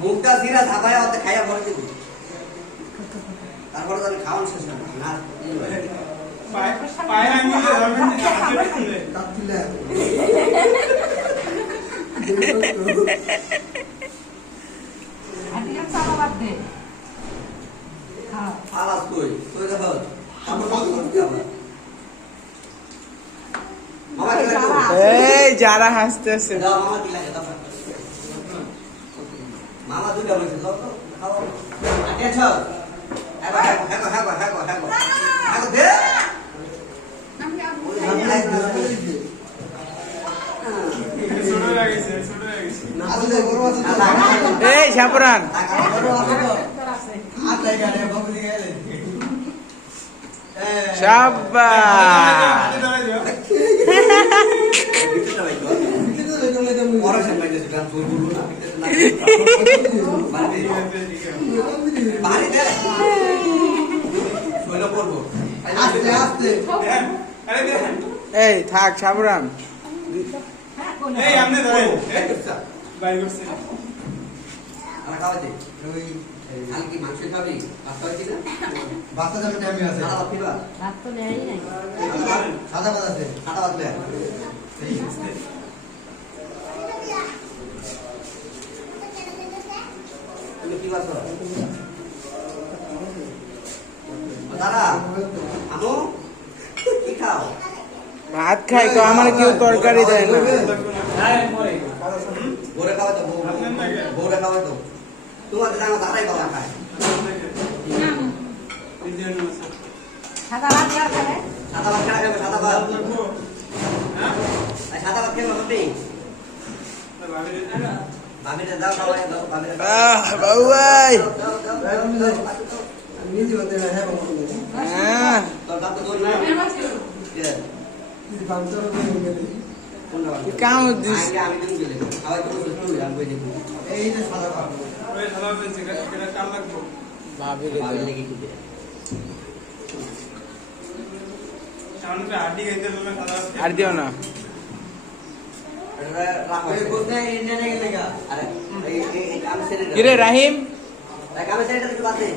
মুখটা জিরা ধাবায় অত খাইয়া পরে দিবি তারপরে তাহলে খাওয়ান শেষ না না পায় আঙ্গুলে ধরবেন না হাতে খুলে কাটলে আদিয়া চালা বাদ দে হ্যাঁ আলাস কই তুই দেখো তারপর কত করতে হবে মামা কি লাগে এই যারা হাসতেছে দাও মামা কি লাগে দাও মামা দুইটা বলছে দাও তো খাও আটিয়া ছ হ্যাগো হ্যাগো হ্যাগো হ্যাগো হ্যাগো হ্যাগো দে এই শাপরান এই থাক শাপরান এই আপনি ধরেন বাইরে করছে আমার খাওয়াতে ওই কালকে মাংস খাবি ভাত খাওয়াইছি না বাচ্চা যাবে টাইমে আছে সাদা ভাত খাবা ভাত তো নেই নাই সাদা ভাত আছে সাদা ভাত লে তুমি কি বাস দাদা আমু কি খাও ভাত খাই তো আমার কেউ তরকারি দেয় না গোরে খাওয়া তো বউরে খাওয়া তো তোমাদের জানো দাদাই খাওয়া খায় সাদা ভাত দেওয়া খাবে সাদা ভাত খাওয়া খাবে সাদা ভাত সাদা ভাত খেয়ে ভাবি ভাবিরে দাও খাওয়া দাও ভাবিরে বাবু ভাই নিজে হতে না হ্যাঁ হ্যাঁ তোর বাপ তো দৌড় না বাচ্চারা কাম দিস আমি দিন গেলে খাওয়াই তো তুই আমি কই দেখি এই যে সাদা ভাত ওই সাদা পেয়েছে এটা কাল লাগবো ভাবিরে ভাবি লেগে কি সামনে হাড্ডি খাইতে বললে সাদা আর দিও না আরে কোথায় ইন্ডিয়ানে গেলে গা আরে এই আমি সেটা কিরে রাহিম আমি সেটা একটু বাদ দে